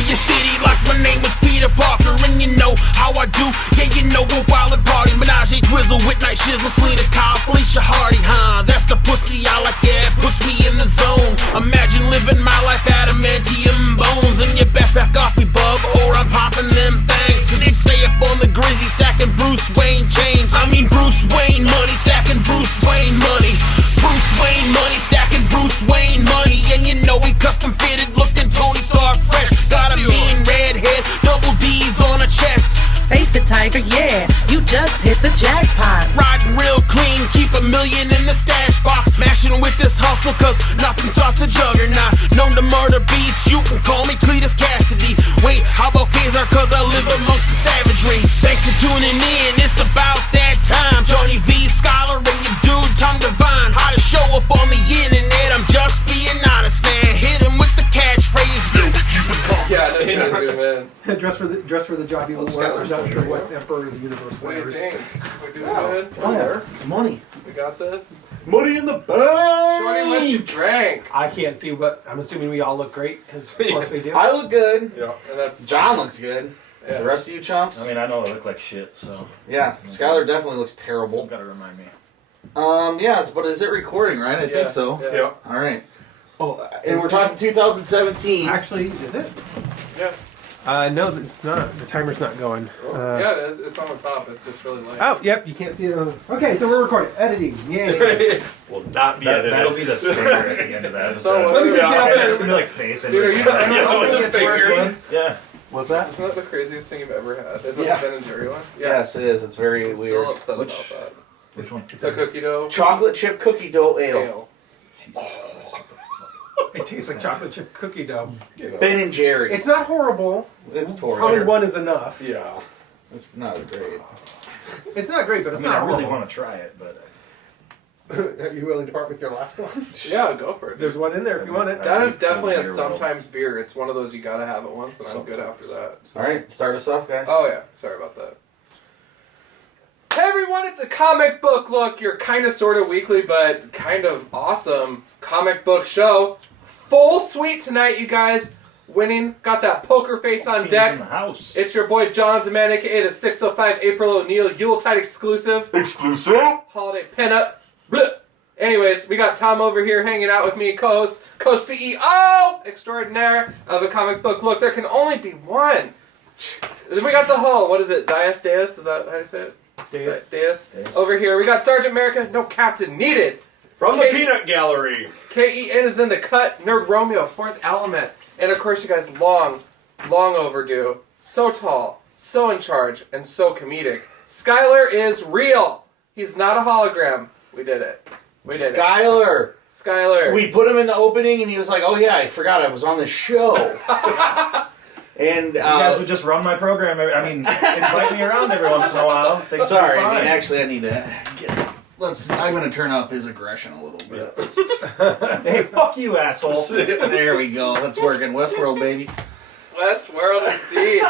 through your city like my name was Peter Parker. And you know how I do, yeah, you know we're wild and party. Menage a Drizzle with Night Shizzle, Selena Kyle, Felicia Hardy, huh? That's the pussy I like, yeah, it puts me in the zone. Imagine living my life adamantium bones. And you best back off me, bub, or I'm popping them things. So they stay up on the Grizzy, stacking Bruce Wayne change. I mean Bruce Wayne money, stacking Bruce Wayne money. Bruce Wayne money, stacking Bruce Wayne money. And you know we custom fitted, looking Tony Stark fresh. Got a mean red head, double D's on a chest. Face it, Tiger, yeah, you just hit the jackpot. Riding real clean, keep $1 million in the stash box. Mashing with this hustle, cause nothing's off the juggernaut. Known to murder beats, you can call me Cletus Cassidy. Wait, how about Kazar, cause I live amongst the savagery. Thanks for tuning in, it's about that time. Johnny V, Scholar, and your dude, Tom Devine. How to show up on the internet, I'm just being honest, man. Hit him with the catchphrase, yo, we keep it calm. Yeah, that's easy, man. dress for the job you will wear. I'm not sure what Emperor of the Universe What do you wears. think? We doing good? Oh, It's money. We got this? Money in the Shorty, what you bank. drank? I can't see, but I'm assuming we all look great, because of course we do. I look good. Yeah. And that's John looks good. Yeah. The rest of you chumps? I mean, I know I look like shit, so Yeah, Skylar definitely looks terrible. gotta remind me. Yes, but is it recording, right? I Yeah, think so. Yeah. Yeah. All right. Oh, and we're talking 2017. Actually, is it? Yeah. No, it's not. The timer's not going. Yeah, it is. It's on the top. It's just really light. Oh, yep, you can't see it. Okay, so we're recording. Editing. Yay. Will not be That, edited. that'll be the stinger at the end of that episode. So, Let me just get out It's there. gonna be like face Dude, are you into I the don't with think the it's worse finger. one. Yeah. What's that? Isn't that the craziest thing you've ever had? Is that Yeah. the Ben and Jerry one? Yeah. Yes, it is. It's very I'm weird. still upset Which- about that. Which one? It's a cookie dough. Chocolate chip cookie dough ale. Ale. Jesus Christ, what the fuck? It tastes like chocolate chip cookie dough. Ben and Jerry's. It's not horrible. It's Probably horrible. one is enough. Yeah. It's not great. It's not great, but I it's mean, not I really horrible. want to try it, but Are you willing to part with your last one? Yeah, go for it. There's one in there if you want it. That is definitely a Beer world. sometimes beer. It's one of those you gotta have it once, and I'm good after that. All right, start us off, guys. Oh yeah, sorry about that. Hey everyone, it's a comic book look. Your kind of sort of weekly, but kind of awesome comic book show. Full suite tonight, you guys. Winning, got that poker face on team's deck. in the house. It's your boy John DeMann, aka the 605 April O'Neil Yuletide exclusive. Exclusive. Holiday pinup. Blech. Anyways, we got Tom over here hanging out with me, co-host, co-CEO extraordinaire of a comic book look. There can only be one. Then we got the whole, what is it, Deus? Is that how you say it? Deus. Deus. Over here, we got Sergeant America, no captain needed. From the Kate- Peanut Gallery. KEN is in the cut, Nerd Romeo, Fourth Element. And of course, you guys, long overdue. So tall, so in charge, and so comedic. Skylar is real. He's not a hologram. We did it. We did it. Skylar. Skylar. We put him in the opening, and he was like, "Oh yeah, I forgot I was on the show." And you guys would just run my program. I mean, invite me around every once in a while. Things will be sorry, I fine. mean, actually, I need to get. I'm going to turn up his aggression a little bit. Hey, fuck you, asshole. There we go. That's working. Westworld, baby. Westworld indeed.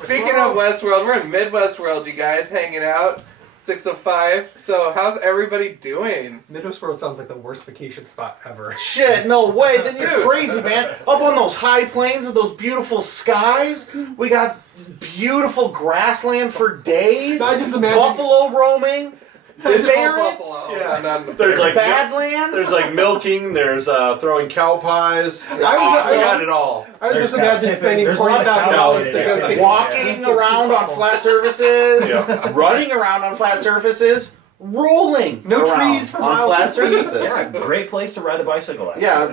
Speaking of Westworld, we're in Midwest World, you guys, hanging out. 605. So, how's everybody doing? Midwest World sounds like the worst vacation spot ever. Shit, no way. Then you're Dude. crazy, man. Up on those high plains with those beautiful skies. We got beautiful grassland for days. I just imagine- Buffalo roaming. Digital Ferrets. Buffalo. Yeah. Not There's like Badlands. there's like milking. There's throwing cow pies. I was I just- got it all. I was There's just imagining tipping. spending There's a lot of $40,000 to go cows. take walking around on flat surfaces, Yeah. running around on flat surfaces, rolling. No around trees for on miles flat and trees. surfaces. Yeah, great place to ride a bicycle at. Yeah,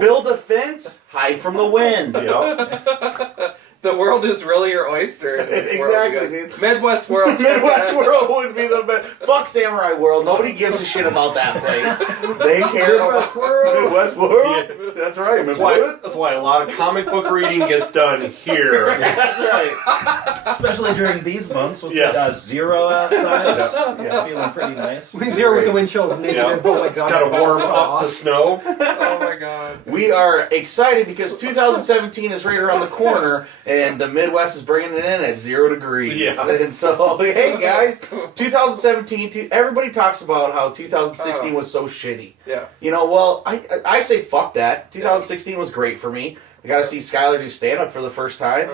build a fence, hide from the wind. Yep. The world is really your oyster. In this Exactly, world, you guys. dude. Midwest World. Midwest World would be the best. Fuck Samurai World. Nobody gives a shit about that place. They care Midwest about World. Midwest World. Yeah. That's right. That's why a lot of comic book reading gets done here. That's right. Especially during these months with Yes. 0 outside. Yeah. Feeling pretty nice. Zero with the wind chill of negative. Yeah. Oh my It's god. got to warm up to snow. Oh my god. We are excited because 2017 is right around the corner, and the Midwest is bringing it in at 0 degrees. Yeah. And so, hey guys, 2017. Everybody talks about how 2016 was so shitty. Yeah. You know, well, I say fuck that. 2016 was great for me. I got to see Skylar do stand-up for the first time.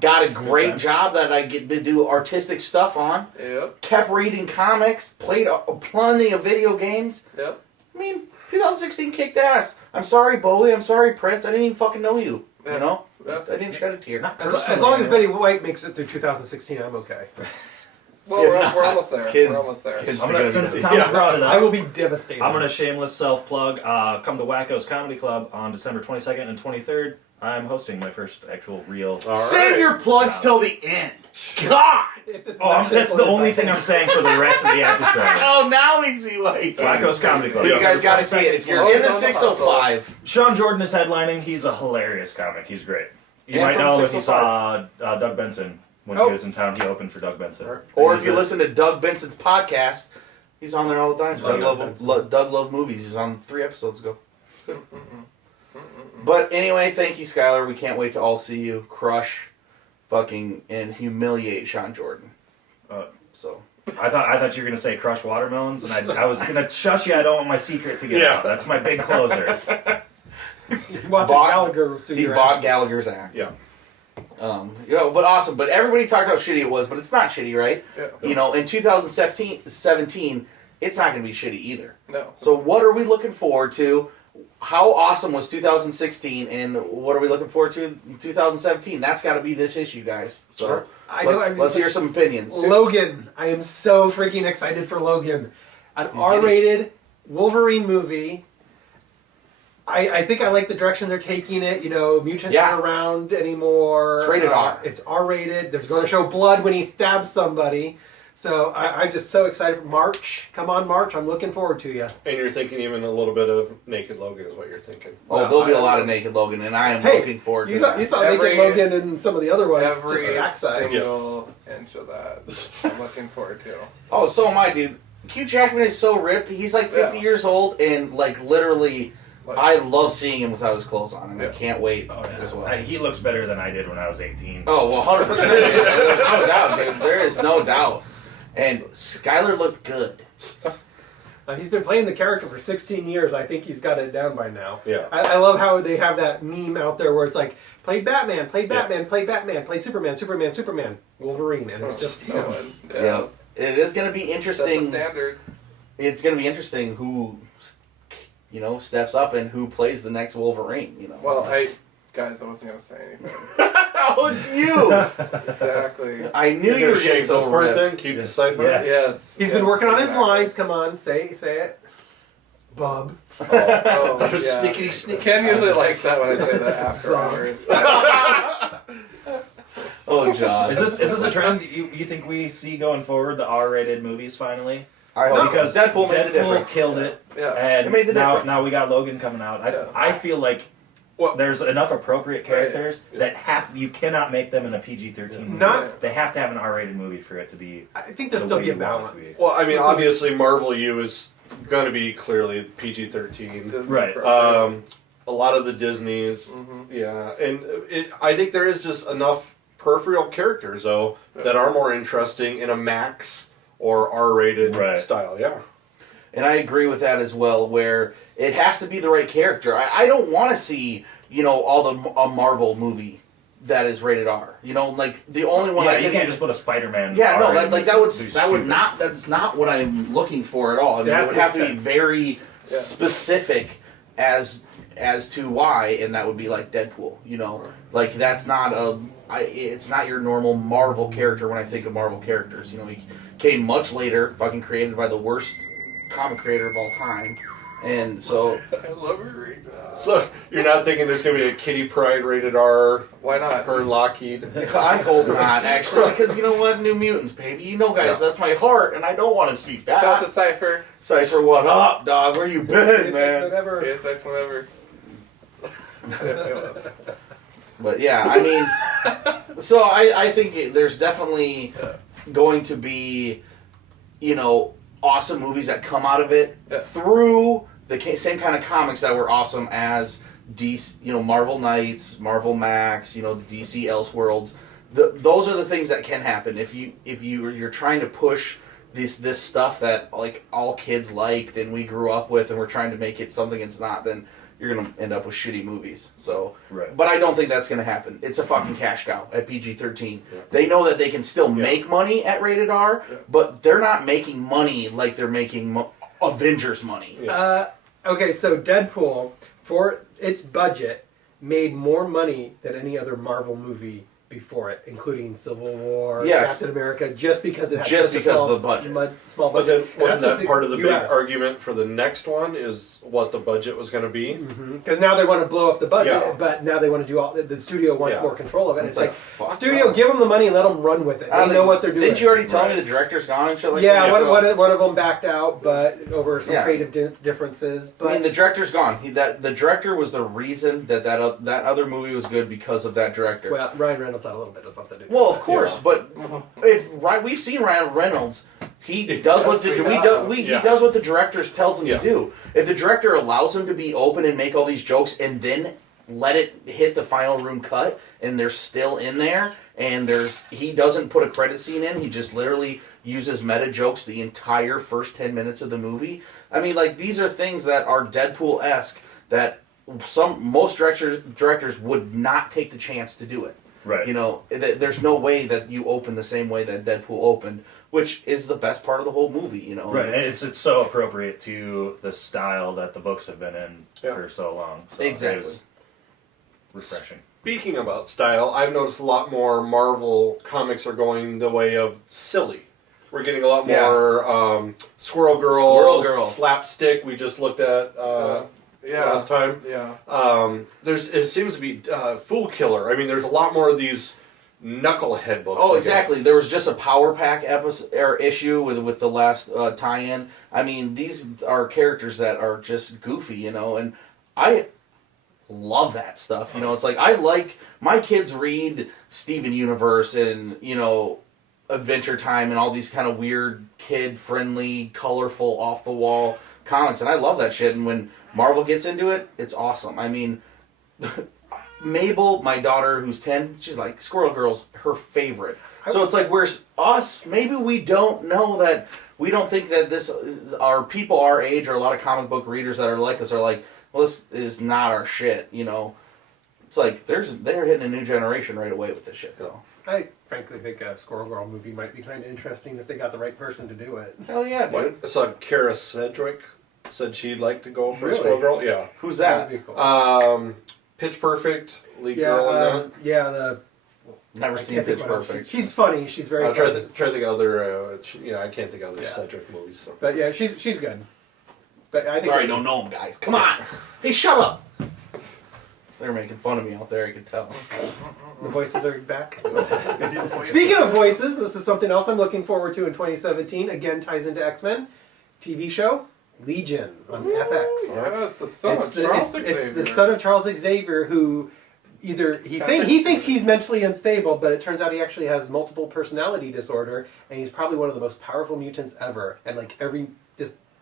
Got a great job that I get to do artistic stuff on. Yep. Kept reading comics. Played plenty of video games. Yep. I mean, 2016 kicked ass. I'm sorry, Bowie. I'm sorry, Prince. I didn't even fucking know you. You know? Yep. I didn't shed a tear. As long as Betty White makes it through 2016, I'm okay. Well, we're almost there. Kids- we're almost there. kids- I'm gonna, since Tom's brought it up, I will be devastated. I'm gonna shameless self plug. Come to Wacko's Comedy Club on December 22nd and 23rd. I'm hosting my first actual real. Save your plugs till the end. God! If this is Oh, actually that's the floated only by- thing I'm saying for the rest of the episode. Oh, now we see why. Wacko's Comedy Club. You guys got to see it. If you're in the 605, Sean Jordan is headlining. He's a hilarious comic. He's great. You And might from know if you 605. saw Doug Benson when Oh. he was in town. He opened for Doug Benson. or He's if you a- listen to Doug Benson's podcast, he's on there all the time. Doug Doug Love Movies. He's on 3 episodes ago. But anyway, thank you, Skylar. We can't wait to all see you crush, fucking, and humiliate Sean Jordan. So I thought you were gonna say crush watermelons, and I was gonna shush you. I don't want my secret to get Yeah. out. That's my big closer. Watch Bob- Gallagher through he your bought ass. Gallagher's act. Yeah. But awesome. But everybody talked how shitty it was, but it's not shitty, right? Yeah. In 2017, it's not going to be shitty either. No. So what are we looking forward to? How awesome was 2016, and what are we looking forward to in 2017? That's got to be this issue, guys. So I know. I'm let's just hear some opinions. Logan. I am so freaking excited for Logan. An R-rated Wolverine movie. I think I like the direction they're taking it. You know, mutants Yeah. aren't around anymore. It's rated R. It's R-rated. They're going to show blood when he stabs somebody. So I'm just so excited for March. Come on, March. I'm looking forward to you. And you're thinking even a little bit of Naked Logan is what you're thinking. Oh, there'll be a lot of Naked Logan, and I am Hey, looking forward to You saw that. Naked Logan and some of the other ones. Every just the backside. single inch of that, I'm looking forward to. Oh, so am I, dude. Hugh Jackman is so ripped. He's like 50 Yeah. years old, and like literally, Like- I love seeing him without his clothes on, and I Yeah. can't wait Oh, yeah. as well. He looks better than I did when I was 18. Oh, well, 100%. There's no doubt, dude. There is no doubt. And Skylar looked good. He's been playing the character for 16 years. I think he's got it down by now. Yeah. I love how they have that meme out there where it's like, played Batman, played Batman, played Batman, played Superman, Superman, Superman, Wolverine, and it's just him. Yeah. It is going to be Set the interesting. standard. It's going to be interesting who, steps up and who plays the next Wolverine, Well, guys, I wasn't gonna say anything. Oh, it's you! Exactly. I knew you were getting shave so this part ripped. then? Keep the sideburns? Yes. He's been yes, working on his exactly. lines. Come on, say it. Bub. Oh, That was yeah. sneaky, sneaky. Ken usually likes that when I say that after hours. Oh, John. Is this a trend you think we see going forward? The R-rated movies finally? I hope so. Because Deadpool made the difference. killed it, Yeah. and It made the difference. now we got Logan coming out. Yeah. I feel like Well- there's enough appropriate characters Right. that you cannot make them in a PG-13 movie. Not- They have to have an R-rated movie for it to be. I think there'll The still way be a you want it to balance. be. Well, I mean, Just a- obviously, Marvel U is going to be clearly PG-13. Disney Right. program. A lot of the Disneys, Mhm. yeah, and I think there is just enough peripheral characters though that are more interesting in a Max or R-rated Right. style. Yeah, And I agree with that as well, where it has to be the right character. I don't want to see, a Marvel movie that is rated R. Like the only one Yeah, I you can can't just put a Spider-Man. Yeah, no, R-rated that movie. would It's that would stupid. not. That's not what I'm looking for at all. I mean, It it has would to have to make be sense. very specific as to why, and that would be like Deadpool. Like that's not it's not your normal Marvel character. When I think of Marvel characters, he came much later, fucking created by the worst comic creator of all time, and so I love your reading that. so you're not thinking there's going to be a Kitty Pryde rated R, Why not? her and Lockheed. I hope not actually, because you know what, New Mutants, baby. Guys, that's my heart, and I don't want to see that. Shout out to Cypher. Cypher, what up, dog? Where you been, man? Whatever. ASX, whatever. But yeah, I mean, so I think there's definitely going to be, awesome movies that come out of it through the same kind of comics that were awesome as DC, Marvel Knights, Marvel Max, the DC Elseworlds. Those are the things that can happen if you're trying to push this stuff that like all kids liked and we grew up with, and we're trying to make it something it's not. Then you're gonna end up with shitty movies. So, Right. but I don't think that's gonna happen. It's a fucking cash cow at PG-13. They know that they can still make money at rated R, but they're not making money like they're making Avengers money. Okay, so Deadpool, for its budget, made more money than any other Marvel movie before it, including Civil War, Yes. Captain America, just because it had Just such a because small, of the budget. Small But then budget. wasn't That's that part of the big US. argument for the next one is what the budget was going to be? Because now they want to blow up the budget, Yeah. but now they want to do all. The studio wants Yeah. more control of it. And It's it's like, like, fuck studio, off. give them the money and let them run with it. They know what they're doing. Didn't you already tell me the director's gone and shit like Yeah, that? one of them backed out, but over some Yeah. creative differences. But I mean, the director's gone. The director was the reason that other movie was good because of that director. well, Ryan Reynolds had a little bit of something to do. Well, with of it. course, but if we've seen Ryan Reynolds, he does what Yes, he Yeah. does what the director tells him Yeah. to do. If the director allows him to be open and make all these jokes, and then let it hit the final room cut, and they're still in there, and he doesn't put a credit scene in, he just literally uses meta jokes the entire first 10 minutes of the movie. I mean, like, these are things that are Deadpool-esque that most directors would not take the chance to do it. Right. You know, there's no way that you open the same way that Deadpool opened, which is the best part of the whole movie, you know. Right, and it's so appropriate to the style that the books have been in Yeah. for so long. So Exactly. It was refreshing. Speaking about style, I've noticed a lot more Marvel comics are going the way of silly. We're getting a lot more Squirrel Girl, slapstick. We just looked at last time. Yeah. It seems to be Fool Killer. I mean, there's a lot more of these knucklehead books. Oh, I guess. exactly. There was just a Power Pack episode or issue with the last tie-in. I mean, these are characters that are just goofy, you know, and I love that stuff. You know, it's like my kids read Steven Universe and, you know, Adventure Time and all these kind of weird, kid-friendly, colorful, off-the-wall comics, and I love that shit. And when Marvel gets into it, it's awesome. I mean, Mabel, my daughter, who's 10, she's like, Squirrel Girl's her favorite. So it's like, where's us? Maybe we don't know that, we don't think that our people our age, or a lot of comic book readers that are like us, are like, well, this is not our shit, you know? It's like, they're hitting a new generation right away with this shit, though. I frankly think a Squirrel Girl movie might be kind of interesting if they got the right person to do it. Hell yeah, dude. What? I saw Kara Sedgwick said she'd like to go for Really? Squirrel Girl. Yeah. Who's That'd that? be cool. Pitch Perfect, lead yeah, girl in that. yeah. Never I seen can't think Pitch what else. Perfect. She's funny. She's very I'll try funny. to think of other. I can't think of other Yeah. Cedric movies. So. But yeah, she's good. But I think Sorry, don't know them, guys. Come on. Hey, shut up. They're making fun of me out there, I can tell. the voices are back. Speaking of voices, this is something else I'm looking forward to in 2017. Again, ties into X-Men TV show Legion on FX. Yeah, it's the son of Charles Xavier. It's the son of Charles Xavier who either he thinks he's mentally unstable, but it turns out he actually has multiple personality disorder, and he's probably one of the most powerful mutants ever. And like every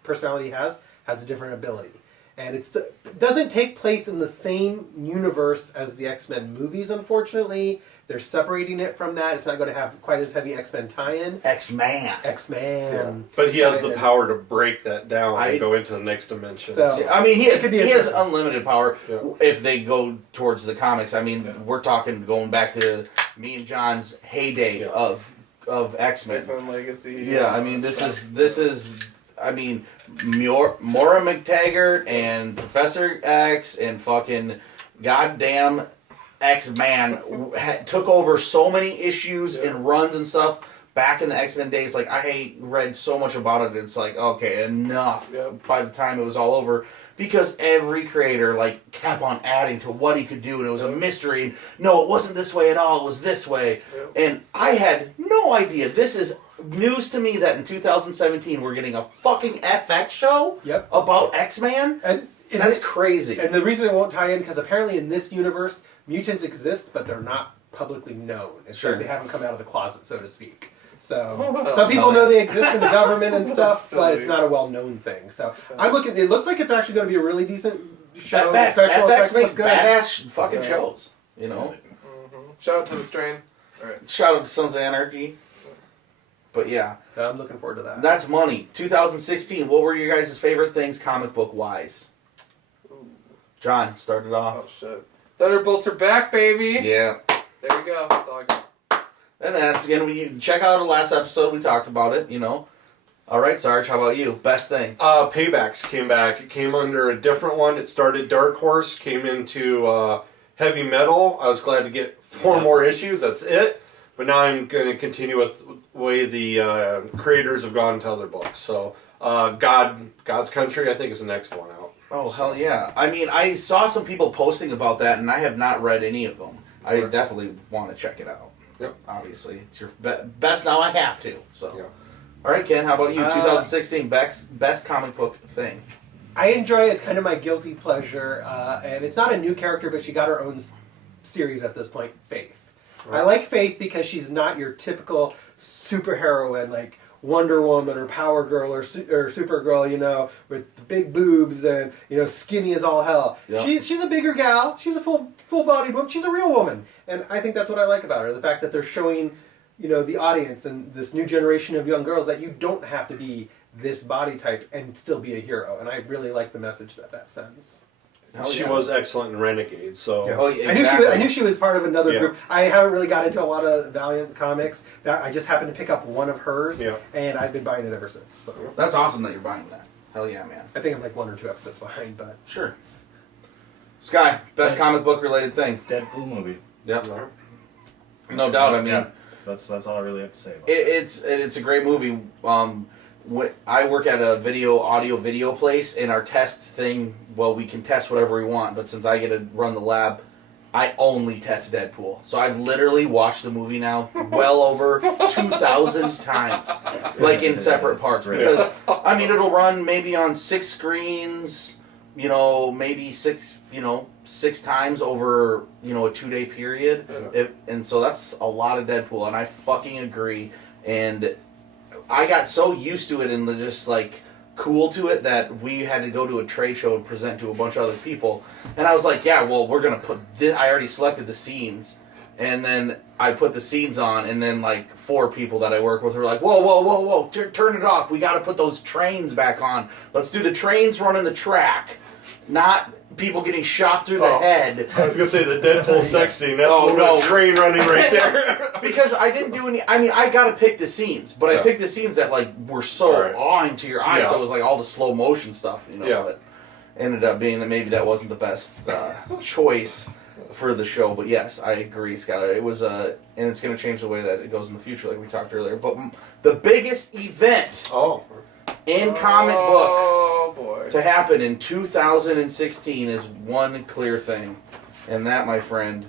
personality he has a different ability. And it doesn't take place in the same universe as the X-Men movies, unfortunately. They're separating it from that. It's not going to have quite as heavy X-Men tie-in. X-Man. X-Man. But he has the power to break that down I- and go into the next dimension. So- I mean, he has interesting. unlimited power Yeah. if they go towards the comics. I mean, we're talking going back to me and John's heyday of X-Men. X-Men Legacy. Yeah, I mean, this is. I mean, Maura McTaggart and Professor X and fucking goddamn X-Man took over so many issues and runs and stuff back in the X-Men days. Like, I read so much about it, it's like, okay, enough. Yep. By the time it was all over, because every creator, like, kept on adding to what he could do, and it was a mystery. And, no, it wasn't this way at all, it was this way. Yep. And I had no idea. This is news to me that in 2017 we're getting a fucking FX show Yep. about X-Man. And That's crazy. And the reason it won't tie in, because apparently in this universe, mutants exist, but they're not publicly known. It's Sure. like they haven't come out of the closet, so to speak. So Wow. some people know they exist in the government and stuff, That's but it's silly. not a well-known thing. So I'm looking. It looks like it's actually going to be a really decent show. FX, Special effects makes look good. badass fucking Yeah. shows. You know, Shout out to the strain. All right. shout out to Sons of Anarchy. But yeah, I'm looking forward to that. that's money. 2016. What were your guys' favorite things, comic book wise? John, start it off. Oh shit! Thunderbolts are back, baby. Yeah. There we go. That's all I got. And that's again. When you check out the last episode, we talked about it. All right, Sarge. How about you? Best thing. Paybacks came back. It came under a different one. It started Dark Horse, came into heavy metal. I was glad to get 4 more issues. That's it. But now I'm going to continue with the way the creators have gone to other books. So God's Country, I think, is the next one out. Oh hell yeah! I mean, I saw some people posting about that, and I have not read any of them. I definitely want to check it out. Yep. Obviously, it's your best now. I have to. So. Yeah. All right, Ken. How about you? 2016 best comic book thing. I enjoy it. It's kind of my guilty pleasure, and it's not a new character, but she got her own series at this point. Faith. Right. I like Faith because she's not your typical superheroine like Wonder Woman or Power Girl or Supergirl, with the big boobs and skinny as all hell. Yep. She's a bigger gal. She's a full-bodied woman. She's a real woman, and I think that's what I like about her. The fact that they're showing, the audience and this new generation of young girls that you don't have to be this body type and still be a hero. And I really like the message that sends. She was excellent in Renegade, so yeah. Oh, yeah, exactly. I knew she was part of another group. I haven't really got into a lot of Valiant comics. I just happened to pick up one of hers, and I've been buying it ever since. So. That's awesome that you're buying that. Hell yeah, man. I think I'm like 1 or 2 episodes behind, but sure. Sky, best comic book related thing. Deadpool movie. Yep. No doubt. I mean, that's all I really have to say about it. It's a great movie. I work at a audio video place, and our test thing, well, we can test whatever we want, but since I get to run the lab, I only test Deadpool. So I've literally watched the movie now well over 2,000 times, like in separate parts, because, I mean, it'll run maybe on 6 screens, maybe 6 times over, a 2-day period, and so that's a lot of Deadpool, and I fucking agree, and I got so used to it and just cool to it that we had to go to a trade show and present to a bunch of other people. And I was like, yeah, well, we're going to put this. I already selected the scenes. And then I put the scenes on, and then 4 people that I work with were like, whoa, turn it off. We got to put those trains back on. Let's do the trains running the track, not people getting shot through the head. I was going to say the Deadpool sex scene. That's a little train running right there. Because I didn't do any... I mean, I got to pick the scenes, but I picked the scenes that, were so awing to your eyes. So it was, all the slow motion stuff, But ended up being that maybe that wasn't the best choice for the show. But yes, I agree, Skylar. It was... and it's going to change the way that it goes in the future, like we talked earlier. But the biggest event... in comic books to happen in 2016 is one clear thing, and that, my friend,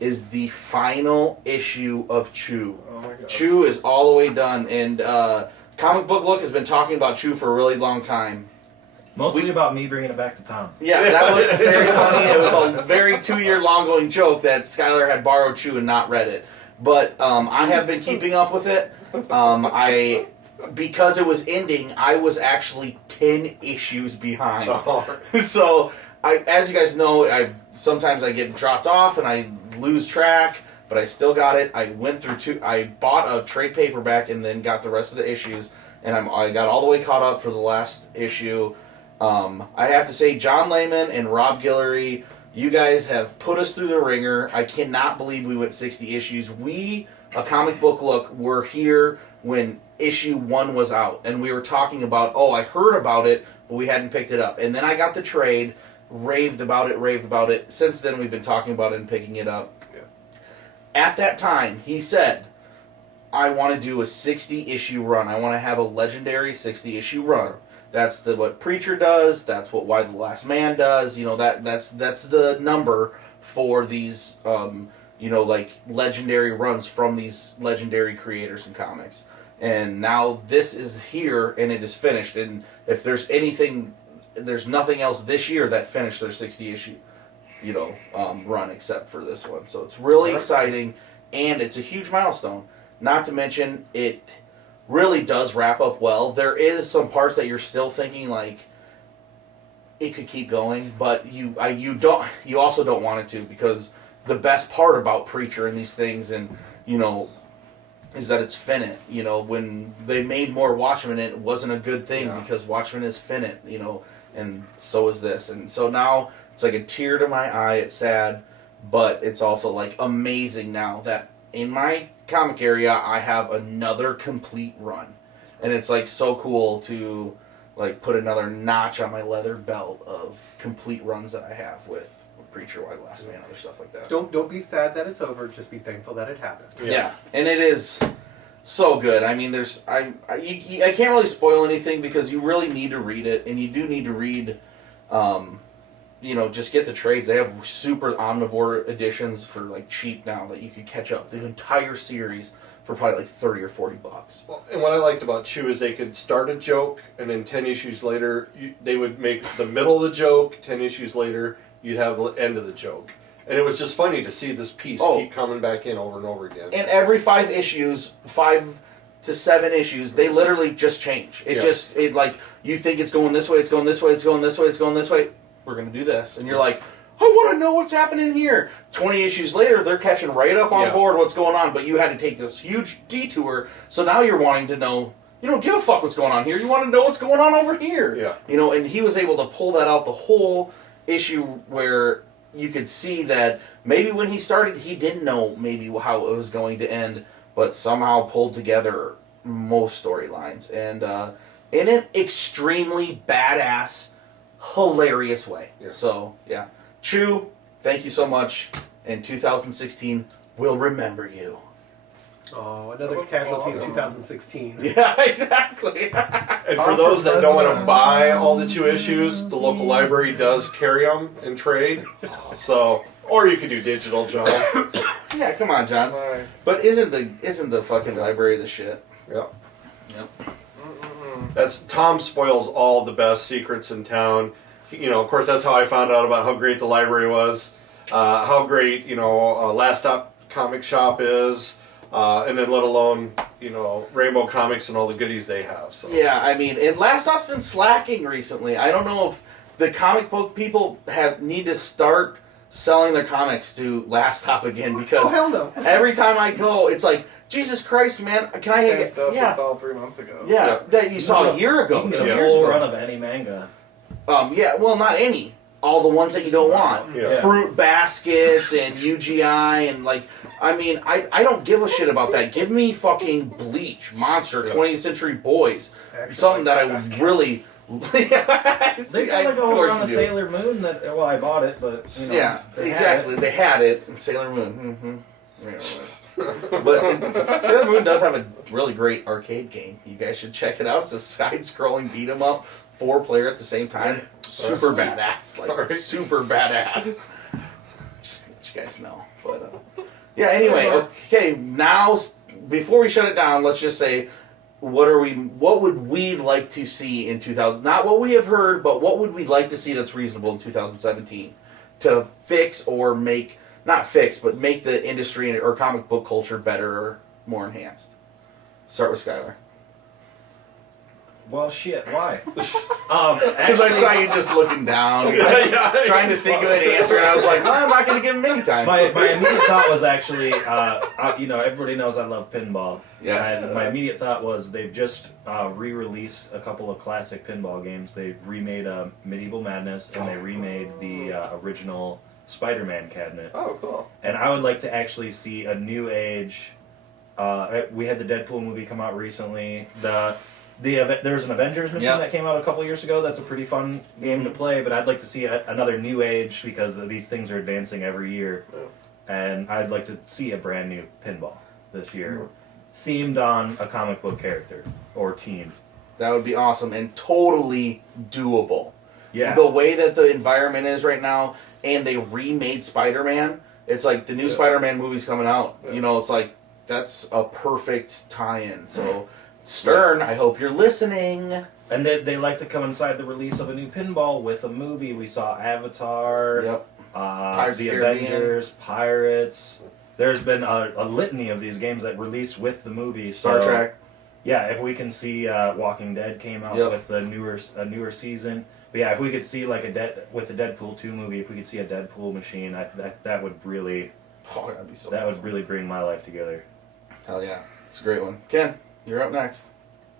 is the final issue of Chew. Oh my God. Chew is all the way done, and Comic Book Look has been talking about Chew for a really long time. Mostly about me bringing it back to Tom. Yeah, that was very funny. It was a very 2-year long-going joke that Skylar had borrowed Chew and not read it. But I have been keeping up with it. Because it was ending, I was actually 10 issues behind. So, as you guys know, sometimes I get dropped off and I lose track, but I still got it. I went through I bought a trade paperback and then got the rest of the issues, and I got all the way caught up for the last issue. I have to say, John Layman and Rob Guillory, you guys have put us through the ringer. I cannot believe we went 60 issues. We, a Comic Book Look, were here when issue 1 was out, and we were talking about, I heard about it, but we hadn't picked it up. And then I got the trade, raved about it. Since then, we've been talking about it and picking it up. Yeah. At that time, he said, I want to do a 60-issue run. I want to have a legendary 60-issue run. That's what Preacher does. That's what Why the Last Man does. That's the number for these, legendary runs from these legendary creators in comics. And now this is here, and it is finished. And if there's nothing else this year that finished their 60-issue, run except for this one. So it's really exciting, and it's a huge milestone. Not to mention, it really does wrap up well. There is some parts that you're still thinking it could keep going, but you also don't want it to, because the best part about Preacher and these things, and is that it's finite. When they made more Watchmen, it wasn't a good thing because Watchmen is finite, and so is this. And so now It's like a tear to my eye. It's sad, but it's also like amazing now that in my comic area I have another complete run, and it's like so cool to like put another notch on my leather belt of complete runs that I have with Preacher, White Last Man, other stuff like that. Don't be sad that it's over. Just be thankful that it happened. Yeah, and it is so good. I mean, I can't really spoil anything because you really need to read it, and you do need to read, just get the trades. They have super omnivore editions for like cheap now that you could catch up the entire series for probably like $30 or $40. Well, and what I liked about Chew is they could start a joke, and then 10 issues later, they would make the middle of the joke. 10 issues later, you'd have the end of the joke. And it was just funny to see this piece keep coming back in over and over again. And every 5 to 7 issues, they literally just change. It like, you think it's going this way, it's going this way, it's going this way, it's going this way. We're going to do this. And you're like, I want to know what's happening here. 20 issues later, they're catching right up on board what's going on, but you had to take this huge detour, so now you're wanting to know, you don't give a fuck what's going on here, you want to know what's going on over here. Yeah. And he was able to pull that out the whole issue where you could see that maybe when he started, he didn't know maybe how it was going to end, but somehow pulled together most storylines, and in an extremely badass, hilarious way. Yeah. So, yeah. Chew, thank you so much. In 2016, we'll remember you. Oh, another casualty of 2016. Yeah, exactly. And for those that don't want to buy all the Chew issues, the local library does carry them in trade. So, or you could do digital, John. Yeah, come on, John. But isn't the fucking library the shit? Yep. Yep. That's Tom spoils all the best secrets in town. Of course, that's how I found out about how great the library was, how great Last Stop Comic Shop is, and then let alone Rainbow Comics and all the goodies they have. So. Yeah, I mean, and Last Stop's been slacking recently. I don't know if the comic book people need to start selling their comics to Last Stop again because hell no. Every time I go, it's like, Jesus Christ, man! Can I Same get stuff yeah? we saw 3 months ago. Yeah, that you saw a year ago. You can 2 get a years full ago. run of any manga. Well, not any. All the ones that you don't want. Yeah. Fruit baskets and UGI and I don't give a shit about that. Give me fucking Bleach, Monster, 20th Century Boys. Something that I would really... They got like a whole run of Sailor Moon that, I bought it, but, Yeah, exactly. They had it in Sailor Moon. Mm-hmm. But Sailor Moon does have a really great arcade game. You guys should check it out. It's a side-scrolling beat-em-up, 4-player at the same time. Super badass. Super badass. Just let you guys know. But, yeah, anyway, okay, now, before we shut it down, let's just say, what would we like to see in 2000? Not what we have heard, but what would we like to see that's reasonable in 2017 to fix or make, not fix, but make the industry or comic book culture better or more enhanced? Start with Skylar. Well, shit, why? Because I saw you just looking down, trying to think of an answer, and I was like, well, I'm not going to give him any time. My immediate thought was actually, everybody knows I love pinball. Yes. And my immediate thought was they've just re-released a couple of classic pinball games. They remade Medieval Madness, and they remade the original Spider-Man cabinet. Oh, cool. And I would like to actually see a new age. We had the Deadpool movie come out recently. There's an Avengers mission that came out a couple years ago. That's a pretty fun game to play, but I'd like to see another new age because these things are advancing every year. And I'd like to see a brand new pinball this year, themed on a comic book character or team. That would be awesome and totally doable. Yeah. The way that the environment is right now, and they remade Spider-Man, it's like the new Spider-Man movie's coming out. Yeah. It's like, that's a perfect tie-in. So... Stern, I hope you're listening. And they like to coincide the release of a new pinball with a movie. We saw Avatar, The Avengers, Pirates. There's been a litany of these games that released with the movie. Star Trek. Yeah, if we can see Walking Dead came out with a newer season. But yeah, if we could see like with the Deadpool 2 movie, if we could see a Deadpool machine, that would really that'd be so that awesome. would really bring my life together. Hell yeah, it's a great one. Ken, you're up next.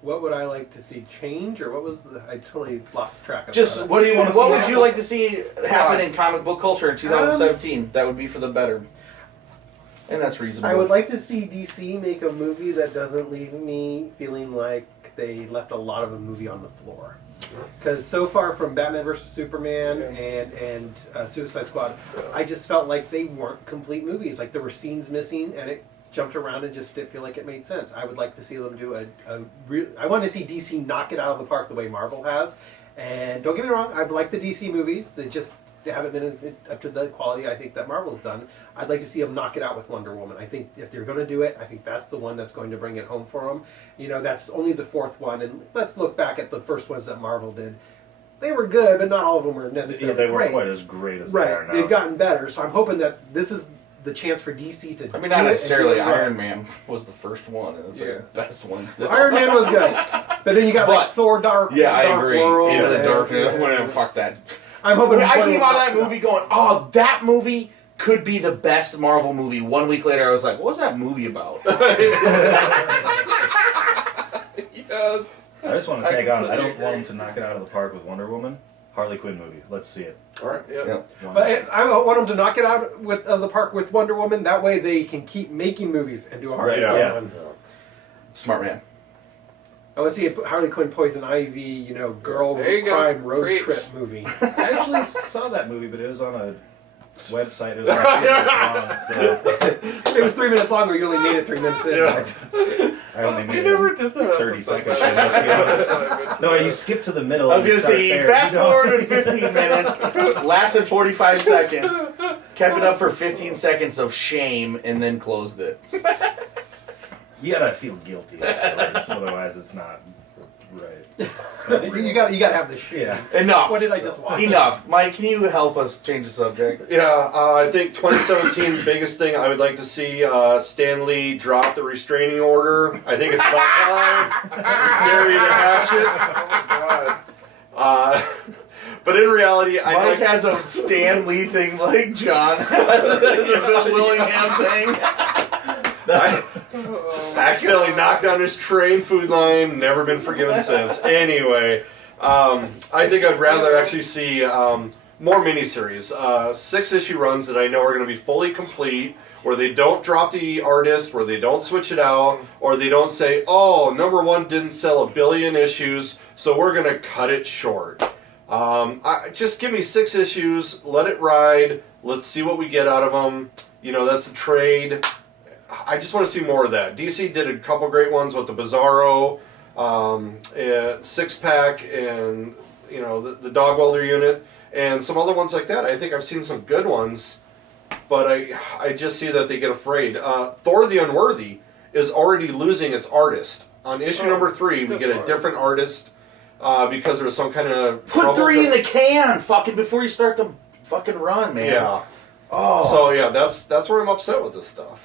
what would I like to see change, or what was the? I totally lost track of. Just that. what do you want? What would you like to see happen in comic book culture in 2017? That would be for the better, and that's reasonable. I would like to see DC make a movie that doesn't leave me feeling like they left a lot of a movie on the floor. Because so far from Batman vs Superman and Suicide Squad, I just felt like they weren't complete movies. Like there were scenes missing, and it jumped around and just didn't feel like it made sense. I would like to see them do a real. I want to see DC knock it out of the park the way Marvel has. And don't get me wrong, I've liked the DC movies. They haven't been up to the quality I think that Marvel's done. I'd like to see them knock it out with Wonder Woman. I think if they're going to do it, I think that's the one that's going to bring it home for them. You know, that's only the fourth one, and let's look back at the first ones that Marvel did. They were good, but not all of them were necessarily they weren't great. quite as great as they are now. They've gotten better, so I'm hoping that this is the chance for DC to. I mean, not necessarily. Right. Iron Man was the first one, and it's the best one still. Iron Man was good, but then you got like Thor: Dark. Yeah, I Dark agree. World, Into the and- darkness. and- Fuck that. I'm hoping. I came out of that knocks it movie going, "Oh, that movie could be the best Marvel movie." 1 week later, I was like, "What was that movie about?" Yes. I just want to tag on. I don't want them to knock it out of the park with Wonder Woman. Harley Quinn movie. Let's see it. All right. Yep. But I want them to knock it out of the park with Wonder Woman. That way they can keep making movies and do a Harley Right, Quinn. yeah. Smart man. I want to see a Harley Quinn, Poison Ivy, girl There you go. crime road Preach. trip movie. I actually saw that movie, but it was on a website. It was like 3 minutes long, so It was 3 minutes long, or you only made it 3 minutes in. Yeah. I only made We it never did that. 30 episode. seconds. Let's be honest. No, you skip to the middle. I was and going to start say, there. fast You know? forwarded 15 minutes, lasted 45 seconds, kept it up for 15 seconds of shame, and then closed it. You gotta feel guilty afterwards, otherwise it's not right. It's not You got to have the shit. Yeah. Enough. What did I just watch? Enough. Mike, can you help us change the subject? Yeah, I think 2017 biggest thing I would like to see Stan Lee drop the restraining order. I think it's about time. Bury the hatchet. God. But in reality, I Mike think has a Stan Lee thing like John. The Bill Willingham thing. That's accidentally knocked down his tray and food line. Never been forgiven since. Anyway, I think I'd rather actually see more miniseries. 6-issue runs that I know are going to be fully complete, where they don't drop the artist, where they don't switch it out, or they don't say, oh, number one didn't sell 1 billion issues, so we're going to cut it short. Just give me 6 issues, let it ride, let's see what we get out of them. That's a trade. I just want to see more of that. DC did a couple great ones with the Bizarro, Six-Pack, and the Dog Welder unit, and some other ones like that. I think I've seen some good ones, but I just see that they get afraid. Thor the Unworthy is already losing its artist. On issue number 3, we get a different artist because there was some kind of Put 3 in the can, fucking, before you start the fucking run, man. Yeah. Oh. So yeah, that's where I'm upset with this stuff.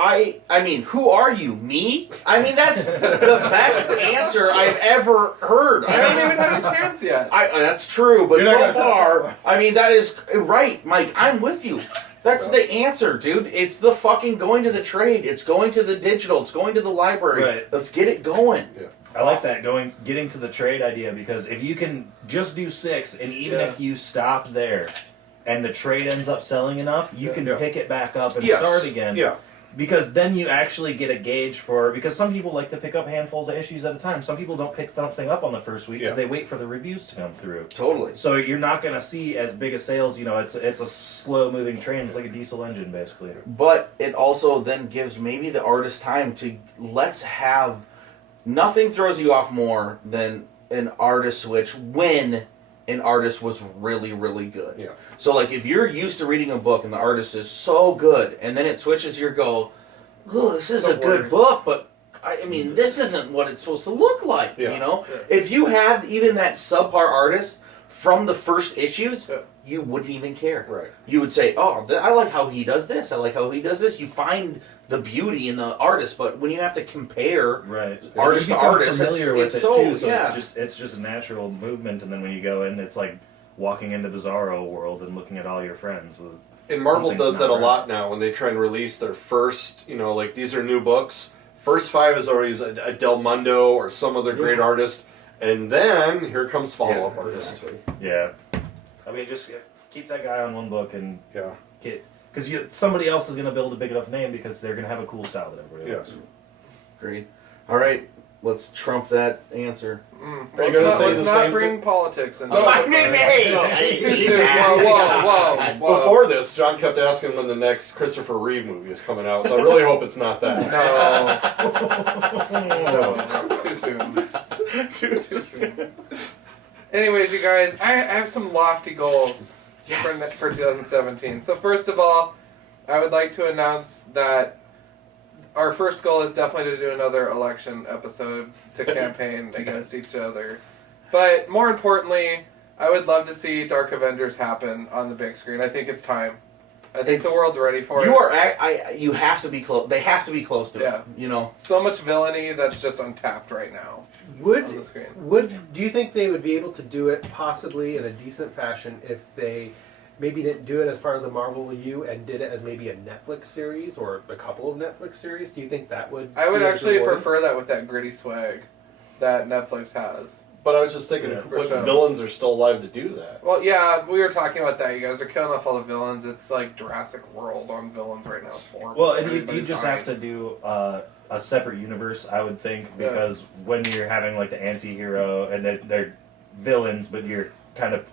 I mean, who are you? Me? I mean, that's the best answer I've ever heard. I haven't even had a chance yet. That's true, but You're not so gonna far, I mean, that is right, Mike. I'm with you. That's the answer, dude. It's the fucking going to the trade. It's going to the digital. It's going to the library. Right. Let's get it going. Yeah. I like that getting to the trade idea, because if you can just do 6, and even if you stop there, and the trade ends up selling enough, you can pick it back up and start again. Yeah. Because then you actually get a gauge for, because some people like to pick up handfuls of issues at a time. Some people don't pick something up on the first week because they wait for the reviews to come through. Totally. So you're not going to see as big a sales. It's a slow moving train. It's like a diesel engine, basically. But it also then gives maybe the artist time to let's have nothing throws you off more than an artist switch when an artist was really, really good. Yeah. So like if you're used to reading a book and the artist is so good and then it switches, you go, oh, this is a good book, but I mean, this isn't what it's supposed to look like, Yeah. Yeah. If you had even that subpar artist from the first issues, you wouldn't even care. Right. You would say, oh, I like how he does this. I like how he does this. You find the beauty in the artist, but when you have to compare artist you to become artist, familiar with it's it so, too. So yeah. it's just a natural movement, and then when you go in, it's like walking into Bizarro world and looking at all your friends. And Marvel Something's does not that a right. lot now when they try and release their first, like these are new books. first 5 is always a Del Mundo or some other great artist, and then here comes follow-up artist. Exactly. Yeah. I mean, just keep that guy on one book and Yeah. get because somebody else is going to build a big enough name because they're going to have a cool style that everybody Yes. likes. Agreed. All right, let's trump that answer. Are you gonna say the Let's not same bring thing? politics into Oh, it. Too soon. Whoa. Before this, John kept asking when the next Christopher Reeve movie is coming out, so I really hope it's not that. No. Too soon. Too soon. Anyways, you guys, I have some lofty goals for 2017. So first of all, I would like to announce that our first goal is definitely to do another election episode to campaign against each other. But more importantly, I would love to see Dark Avengers happen on the big screen. I think it's time. I think the world's ready for it. You have to be close. They have to be close to it. You know. So much villainy that's just untapped right now on the screen. Do you think they would be able to do it possibly in a decent fashion if they maybe didn't do it as part of the Marvel U and did it as maybe a Netflix series or a couple of Netflix series? Do you think that would? I would be as actually rewarding? prefer that with that gritty swag that Netflix has. But I was just thinking, what villains are still alive to do that? Well, yeah, we were talking about that. You guys are killing off all the villains. It's like Jurassic World on villains right now. It's horrible. Well, and you Everybody's just dying. have to do a separate universe, I would think, because when you're having like the anti-hero and they're villains, but you're kind of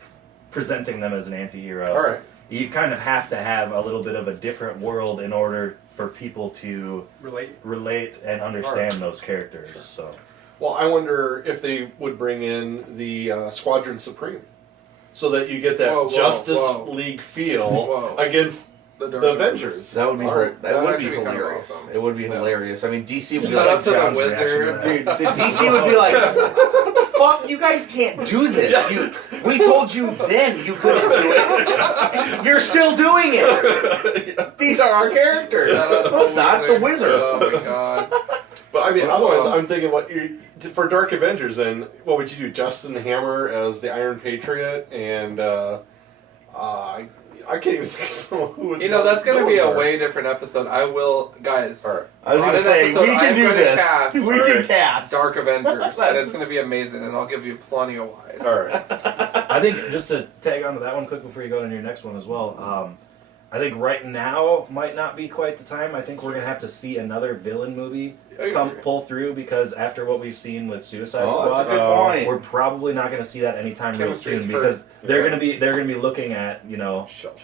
presenting them as an anti-hero. All right. You kind of have to have a little bit of a different world in order for people to relate and understand those characters. Sure. So, Well, I wonder if they would bring in the Squadron Supreme, so that you get that Justice League feel against the Avengers. That would be That would would be actually be kinda hilarious. awesome. It would be hilarious. I mean, DC would be Shut like, up to the John's wizard. reaction to that. dude, DC would be like, what the fuck? You guys can't do this. We told you then you couldn't do it. You're still doing it. These are our characters. No, it's not. It's the wizard. Oh my god. But I mean, otherwise, I'm thinking, for Dark Avengers, then what would you do? Justin Hammer as the Iron Patriot, and I can't even think of someone who would. That's going to be a villains are. way different episode. I will, guys. All right. I was On going to an say, episode, we can I'm do gonna this. cast We can cast. Dark Avengers, and it's going to be amazing, and I'll give you plenty of whys. All right. I think just to tag on to that one quick before you go into your next one as well. I think right now might not be quite the time. I think we're gonna have to see another villain movie pull through because after what we've seen with Suicide Squad, that's a good point. we're probably not gonna see that anytime real Chemistry's soon because first. they're gonna be looking at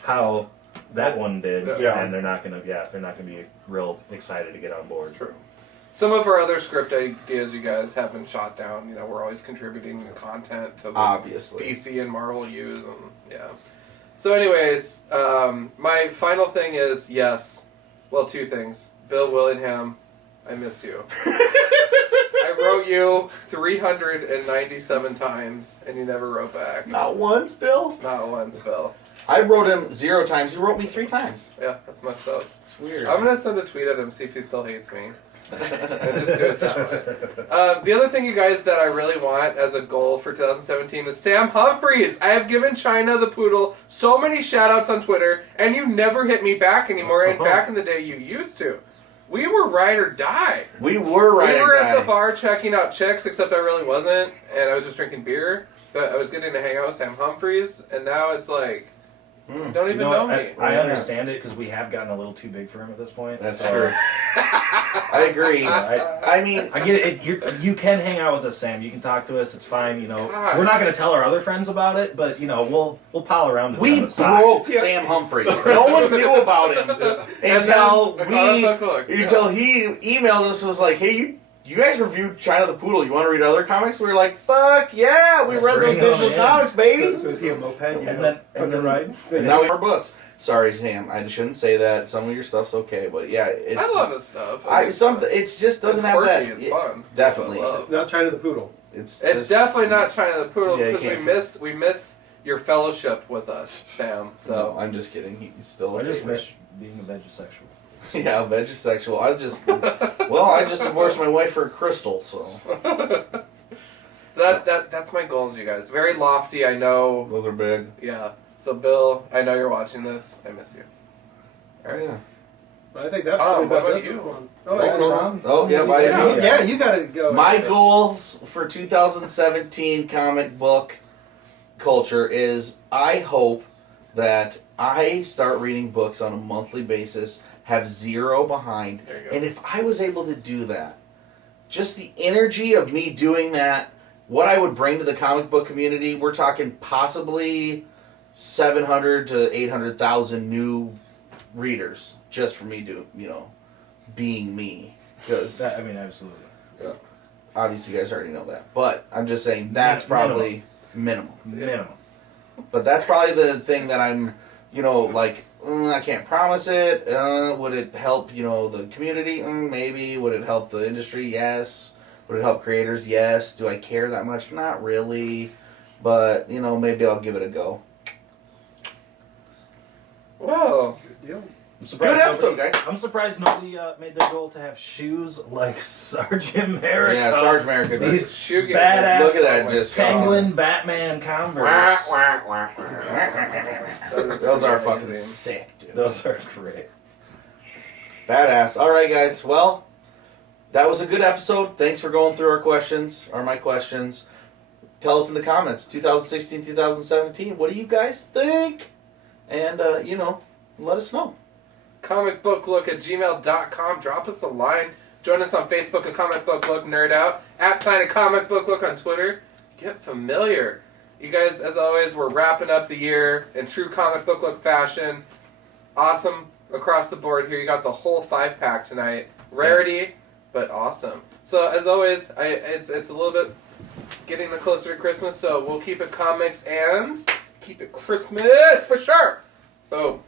how that one did, Yeah. and they're not gonna be real excited to get on board. True. Some of our other script ideas you guys have been shot down. We're always contributing content to the Obviously. DC and Marvel use, and So anyways, my final thing is, two things. Bill Willingham, I miss you. I wrote you 397 times, and you never wrote back. Not once, Bill. Not once, Bill. I wrote him 0 times. You wrote me 3 times. Yeah, that's messed up. It's weird. I'm gonna send a tweet at him, see if he still hates me. And just do it that way. The other thing, you guys, that I really want as a goal for 2017 is Sam Humphries. I have given China the Poodle so many shout-outs on Twitter, and you never hit me back anymore, and back in the day you used to. We were ride or die. We were ride We or were die. at the bar checking out chicks, except I really wasn't, and I was just drinking beer, but I was getting to hang out with Sam Humphries, and now it's like, you don't even know me. I understand it because we have gotten a little too big for him at this point. That's so- true. I agree. I mean, I get it. You can hang out with us, Sam. You can talk to us. It's fine. God. We're not going to tell our other friends about it, but we'll pal around. we on the side. broke Sam Humphries. No one knew about him until until he emailed us. Was like, hey, you guys reviewed China the Poodle. You want to read other comics? We were like, fuck yeah, we read those Bring 'em digital in. comics, baby. So is he a moped? And then ride? And now we have our books. Sorry, Sam. I shouldn't say that. Some of your stuff's okay, but yeah, it's. I love his stuff. It's just doesn't It's have quirky, that. it's fun. Definitely. It's It's not China the Poodle. It's It's just, definitely not China the Poodle Yeah, you because can't we miss your fellowship with us, Sam. No, So I'm just kidding. He's still a I just favorite. wish being a vegisexual. Yeah, vegisexual. I just divorced my wife for a crystal, so that's my goals, you guys. Very lofty, I know. those are big. Yeah. So Bill, I know you're watching this. I miss you. All right. Yeah. I think that's Tom, probably what about about this you? one. Oh, yeah, by Yeah, you gotta go. My goals for 2017 comic book culture is I hope that I start reading books on a monthly basis, have zero behind, There you go. and if I was able to do that, just the energy of me doing that, what I would bring to the comic book community, we're talking possibly 700 to 800,000 new readers just for me to, being me. Because I mean, absolutely. obviously you guys already know that. But I'm just saying that's probably minimal. Minimum. But that's probably the thing that I'm, I can't promise it. Would it help, the community? Maybe. Would it help the industry? Yes. Would it help creators? Yes. Do I care that much? Not really. But, maybe I'll give it a go. Whoa. Good deal. I'm surprised Good episode, nobody- guys. I'm surprised nobody made their goal to have shoes like Sergeant America. Yeah, Sarge America. These Shoe game. badass Look at that, just Penguin Batman Converse. Those are fucking amazing. sick, dude. Those are great. Badass. All right, guys. Well, that was a good episode. Thanks for going through my questions. Tell us in the comments, 2016, 2017, what do you guys think? And, let us know. comicbooklook@gmail.com. Drop us a line. Join us on Facebook at Comic Book Look Nerd Out. @ Comic Book Look on Twitter. Get familiar. You guys, as always, we're wrapping up the year in true Comic Book Look fashion. Awesome across the board here. You got the whole 5-pack tonight. Rarity, but awesome. So, as always, it's a little bit getting closer to Christmas, so we'll keep it comics and keep it Christmas for sure. Boom.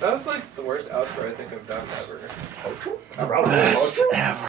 That was like the worst outro I think I've done ever. Best ever.